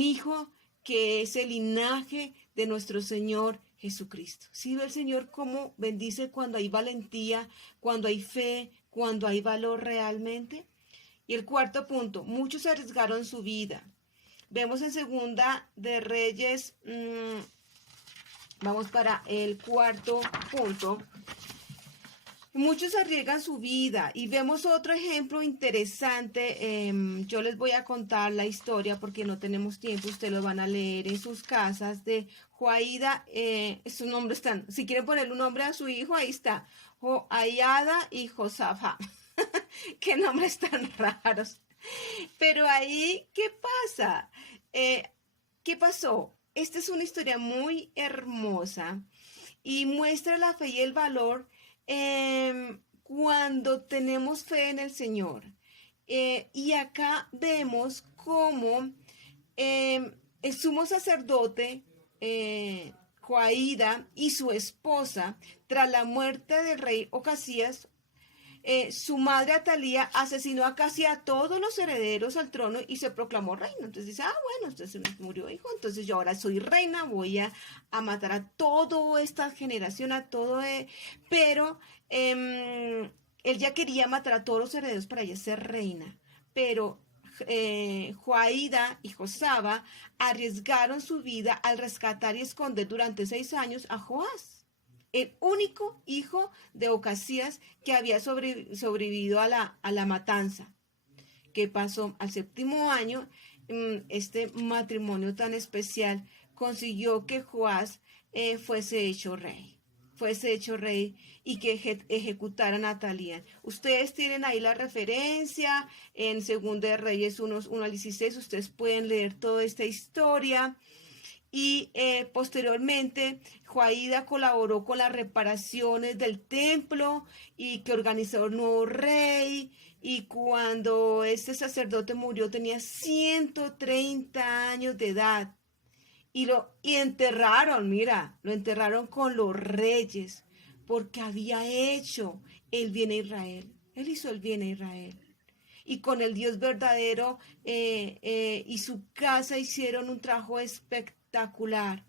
hijo que es el linaje de nuestro Señor Jesucristo. ¿Sí ve el Señor cómo bendice cuando hay valentía, cuando hay fe, cuando hay valor realmente? Y el cuarto punto, muchos arriesgaron su vida. Vemos en Segunda de Reyes, vamos para el cuarto punto. Muchos arriesgan su vida y vemos otro ejemplo interesante. Yo les voy a contar la historia porque no tenemos tiempo. Ustedes lo van a leer en sus casas de Joaída. Sus nombres están. Si quieren ponerle un nombre a su hijo, ahí está. Joaída y Josafat. Qué nombres tan raros. Pero ahí, ¿qué pasa? ¿Qué pasó? Esta es una historia muy hermosa y muestra la fe y el valor cuando tenemos fe en el Señor. Y acá vemos cómo el sumo sacerdote Joaída y su esposa, tras la muerte del rey Ocasías, su madre Atalía asesinó a casi a todos los herederos al trono y se proclamó reina. Entonces dice, bueno, entonces murió hijo, entonces yo ahora soy reina, voy a matar a toda esta generación, a todo, pero él ya quería matar a todos los herederos para ella ser reina, pero Joaída y Josaba arriesgaron su vida al rescatar y esconder durante 6 años a Joás, el único hijo de Ocasías que había sobrevivido a la matanza. ¿Qué pasó? Al 7º año, este matrimonio tan especial consiguió que Joás fuese hecho rey y que ejecutaran a Talía. Ustedes tienen ahí la referencia en 2 de Reyes 1:16, ustedes pueden leer toda esta historia. Y posteriormente, Joaída colaboró con las reparaciones del templo y que organizó un nuevo rey. Y cuando este sacerdote murió tenía 130 años de edad. Y enterraron, mira, lo enterraron con los reyes, porque había hecho el bien a Israel. Él hizo el bien a Israel. Y con el Dios verdadero y su casa hicieron un trabajo espectacular.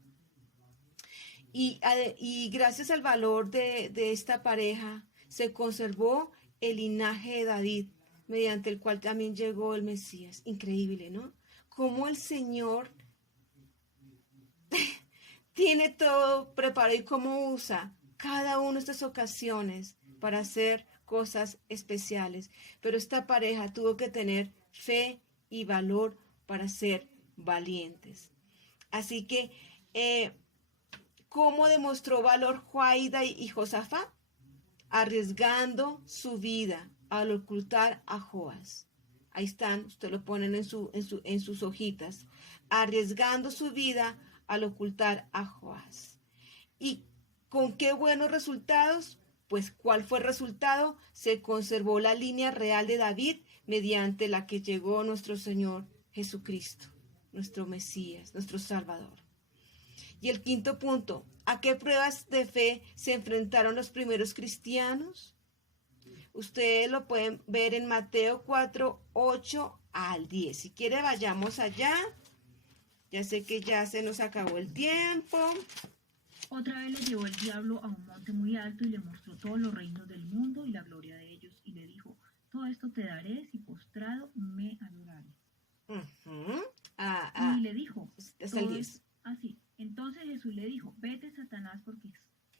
Y gracias al valor de esta pareja se conservó el linaje de David, mediante el cual también llegó el Mesías. Increíble, ¿no? Cómo el Señor tiene todo preparado y cómo usa cada una de estas ocasiones para hacer cosas especiales. Pero esta pareja tuvo que tener fe y valor para ser valientes. Así que, ¿cómo demostró valor Joaída y Josafat? Arriesgando su vida al ocultar a Joás. Ahí están, usted lo ponen en sus hojitas. Arriesgando su vida al ocultar a Joás. ¿Y con qué buenos resultados? Pues, ¿cuál fue el resultado? Se conservó la línea real de David, mediante la que llegó nuestro Señor Jesucristo, nuestro Mesías, nuestro Salvador. Y el quinto punto, ¿a qué pruebas de fe se enfrentaron los primeros cristianos? Ustedes lo pueden ver en Mateo 4, 8 al 10. Si quiere, vayamos allá. Ya sé que ya se nos acabó el tiempo. Otra vez le llevó el diablo a un monte muy alto y le mostró todos los reinos del mundo y la gloria de ellos, y le dijo: todo esto te daré si postrado me adorares. Y le dijo, hasta el 10. Así. Entonces Jesús le dijo: vete, Satanás, porque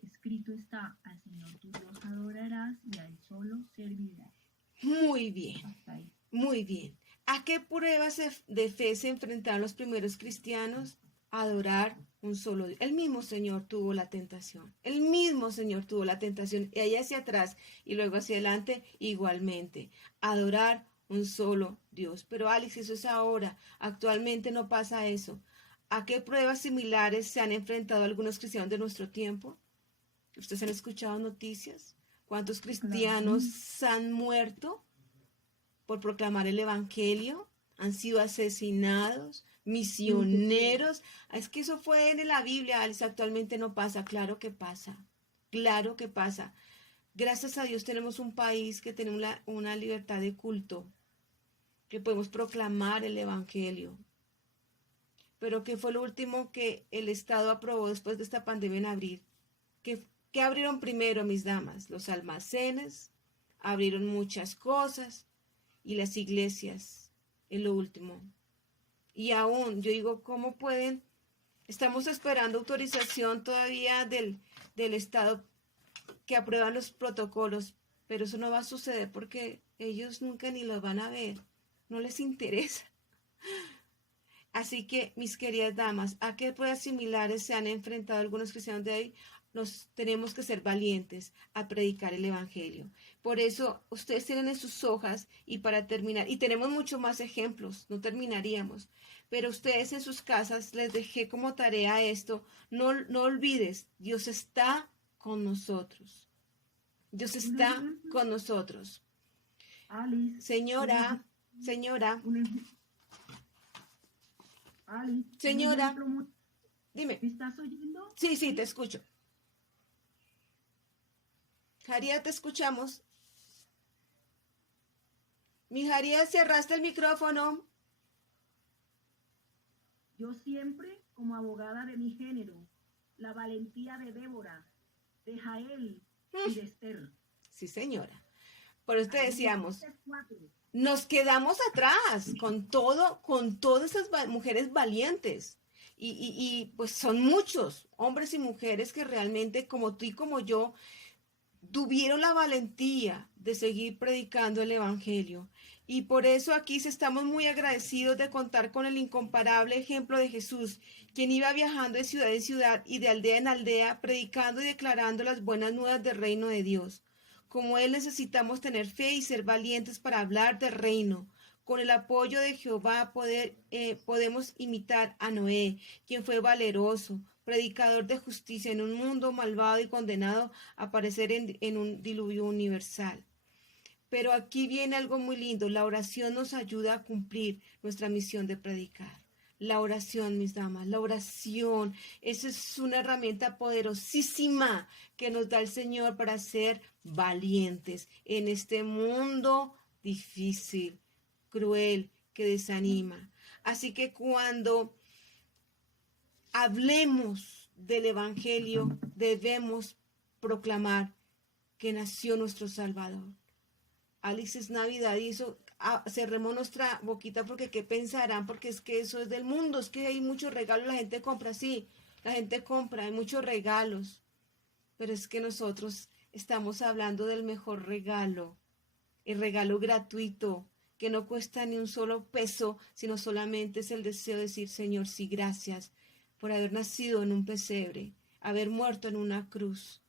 escrito está: al Señor tu Dios adorarás y a él solo servirás. Muy bien, Hasta ahí. muy bien. ¿A qué pruebas de fe se enfrentaron los primeros cristianos? A adorar un solo Dios. El mismo Señor tuvo la tentación. El mismo Señor tuvo la tentación. Y allá hacia atrás y luego hacia adelante igualmente. Adorar un solo Dios. Pero Alex, eso es ahora. Actualmente no pasa eso. ¿A qué pruebas similares se han enfrentado algunos cristianos de nuestro tiempo? ¿Ustedes han escuchado noticias? ¿Cuántos cristianos han muerto por proclamar el evangelio? Han sido asesinados, misioneros. Es que eso fue en la Biblia, Alice. Actualmente no pasa. Claro que pasa. Claro que pasa. Gracias a Dios tenemos un país que tiene una libertad de culto, que podemos proclamar el evangelio. Pero ¿qué fue lo último que el Estado aprobó después de esta pandemia en abril? ¿Qué abrieron primero, mis damas? Los almacenes, abrieron muchas cosas, y las iglesias en lo último. Y aún, yo digo, ¿cómo pueden? Estamos esperando autorización todavía del Estado que aprueban los protocolos, pero eso no va a suceder porque ellos nunca ni los van a ver, no les interesa. Así que, mis queridas damas, ¿a qué pruebas similares se han enfrentado algunos cristianos de hoy? Nos tenemos que ser valientes a predicar el evangelio. Por eso, ustedes tienen en sus hojas, y para terminar, y tenemos muchos más ejemplos, no terminaríamos, pero ustedes en sus casas les dejé como tarea esto. No olvides, Dios está con nosotros. Dios está con nosotros. Alice. Señora. Alice. Señora. Dime. ¿Me estás oyendo? Sí, te escucho. Jaría, te escuchamos. Mi Jaría, cerraste el micrófono. Yo siempre, como abogada de mi género, la valentía de Débora, de Jael y de Esther. Sí, señora. Por eso te decíamos, nos quedamos atrás con todas esas mujeres valientes. Y pues son muchos hombres y mujeres que realmente, como tú y como yo, tuvieron la valentía de seguir predicando el evangelio. Y por eso aquí estamos muy agradecidos de contar con el incomparable ejemplo de Jesús, quien iba viajando de ciudad en ciudad y de aldea en aldea, predicando y declarando las buenas nuevas del reino de Dios. Como Él necesitamos tener fe y ser valientes para hablar del reino. Con el apoyo de Jehová podemos imitar a Noé, quien fue valeroso, predicador de justicia en un mundo malvado y condenado a perecer en un diluvio universal. Pero aquí viene algo muy lindo. La oración nos ayuda a cumplir nuestra misión de predicar. La oración, mis damas, la oración, esa es una herramienta poderosísima que nos da el Señor para ser valientes en este mundo difícil, cruel, que desanima. Así que cuando hablemos del Evangelio, debemos proclamar que nació nuestro Salvador. Alice, es Navidad y eso, cerremos nuestra boquita porque qué pensarán, porque es que eso es del mundo, es que hay muchos regalos, la gente compra, sí, la gente compra, hay muchos regalos, pero es que nosotros estamos hablando del mejor regalo, el regalo gratuito, que no cuesta ni un solo peso, sino solamente es el deseo de decir, Señor, sí, gracias por haber nacido en un pesebre, haber muerto en una cruz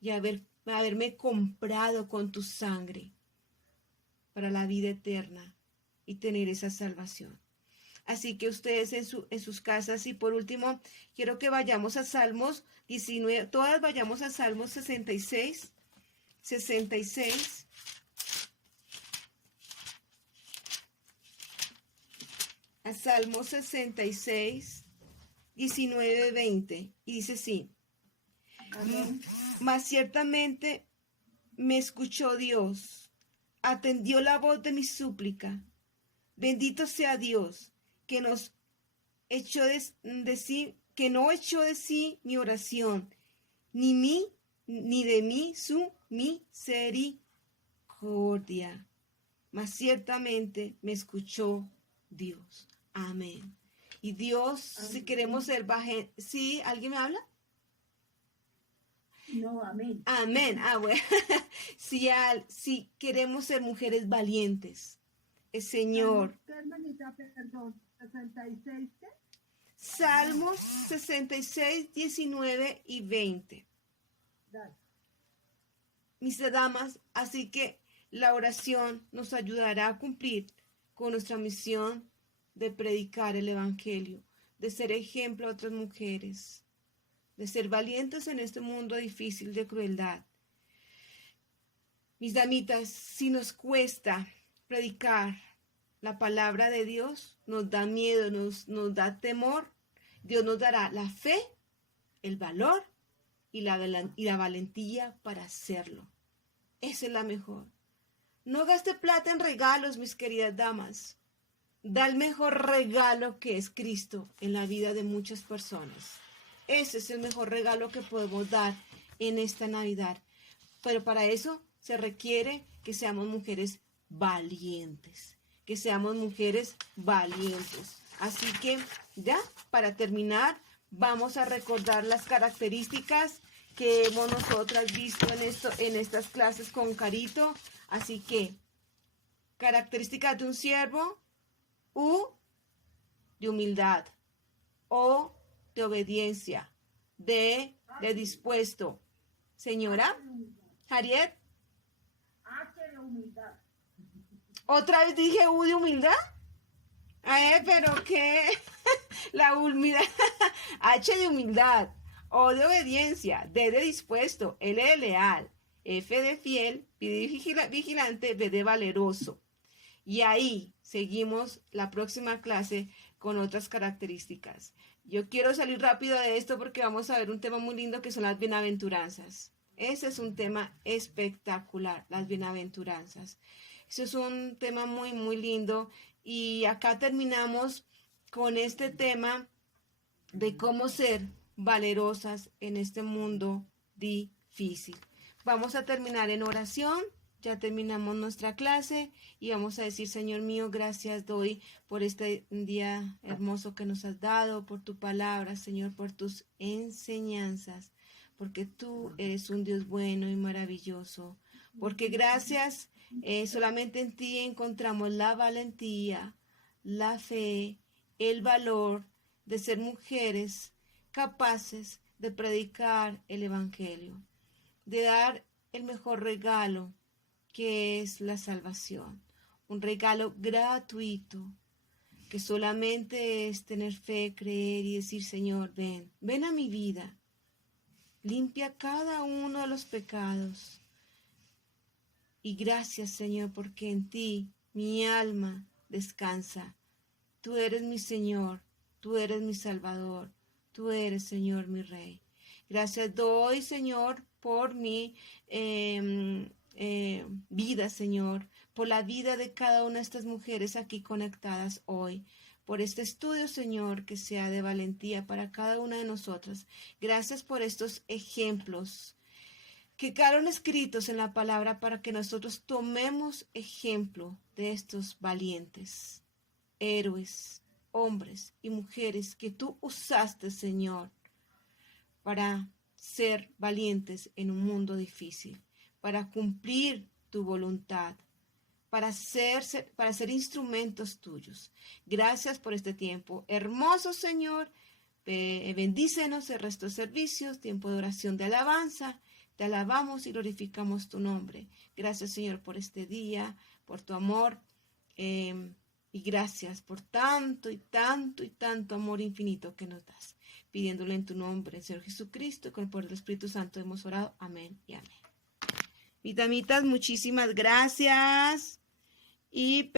y haberme comprado con tu sangre para la vida eterna y tener esa salvación. Así que ustedes en sus casas, y por último, quiero que vayamos a Salmos 19, todas vayamos a Salmos 66, a Salmos 66, 19, 20, y dice así, mas ciertamente me escuchó Dios, atendió la voz de mi súplica. Bendito sea Dios, que nos echó que no echó de sí mi oración, ni de mí su misericordia. Mas ciertamente me escuchó Dios. Amén. Y Dios, amén. Si queremos ser ¿sí? ¿Alguien me habla? No, amén. Amén. Bueno. si queremos ser mujeres valientes, el Señor. Hermanita, perdón, 66, ¿qué? Salmos 66, 19 y 20. Dale. Mis damas, así que la oración nos ayudará a cumplir con nuestra misión de predicar el Evangelio, de ser ejemplo a otras mujeres, de ser valientes en este mundo difícil de crueldad. Mis damitas, si nos cuesta predicar la palabra de Dios, nos da miedo, nos da temor, Dios nos dará la fe, el valor y la valentía para hacerlo. Esa es la mejor. No gaste plata en regalos, mis queridas damas. Da el mejor regalo que es Cristo en la vida de muchas personas. Ese es el mejor regalo que podemos dar en esta Navidad. Pero para eso se requiere que seamos mujeres valientes. Que seamos mujeres valientes. Así que ya, para terminar, vamos a recordar las características que hemos nosotras visto en estas clases con Carito. Así que, características de un siervo, U, de humildad, O, de obediencia, D, de dispuesto. Señora, Harriet. H de humildad. ¿Otra vez dije U de humildad? Pero ¿qué? La humildad. H de humildad, O de obediencia, D de dispuesto, L de leal, F de fiel, P de vigilante, B de valeroso. Y ahí seguimos la próxima clase con otras características. Yo quiero salir rápido de esto porque vamos a ver un tema muy lindo que son las bienaventuranzas. Ese es un tema espectacular, las bienaventuranzas. Eso es un tema muy, muy lindo. Y acá terminamos con este tema de cómo ser valerosas en este mundo difícil. Vamos a terminar en oración. Ya terminamos nuestra clase y vamos a decir, Señor mío, gracias doy por este día hermoso que nos has dado, por tu palabra, Señor, por tus enseñanzas, porque tú eres un Dios bueno y maravilloso, porque gracias Solamente en ti encontramos la valentía, la fe, el valor de ser mujeres capaces de predicar el Evangelio, de dar el mejor regalo, que es la salvación. Un regalo gratuito, que solamente es tener fe, creer y decir: Señor, ven a mi vida, limpia cada uno de los pecados. Y gracias, Señor, porque en ti mi alma descansa. Tú eres mi Señor, tú eres mi Salvador, tú eres, Señor, mi Rey. Gracias doy, Señor, por mi vida, Señor, por la vida de cada una de estas mujeres aquí conectadas hoy, por este estudio, Señor, que sea de valentía para cada una de nosotras. Gracias por estos ejemplos que quedaron escritos en la palabra para que nosotros tomemos ejemplo de estos valientes, héroes, hombres y mujeres que tú usaste, Señor, para ser valientes en un mundo difícil, para cumplir tu voluntad, para ser instrumentos tuyos. Gracias por este tiempo hermoso, Señor. Bendícenos el resto de servicios, tiempo de oración, de alabanza. Te alabamos y glorificamos tu nombre. Gracias, Señor, por este día, por tu amor. Y gracias por tanto y tanto y tanto amor infinito que nos das. Pidiéndole en tu nombre, Señor Jesucristo, con el poder del Espíritu Santo hemos orado. Amén y amén. Mis damitas, muchísimas gracias. Y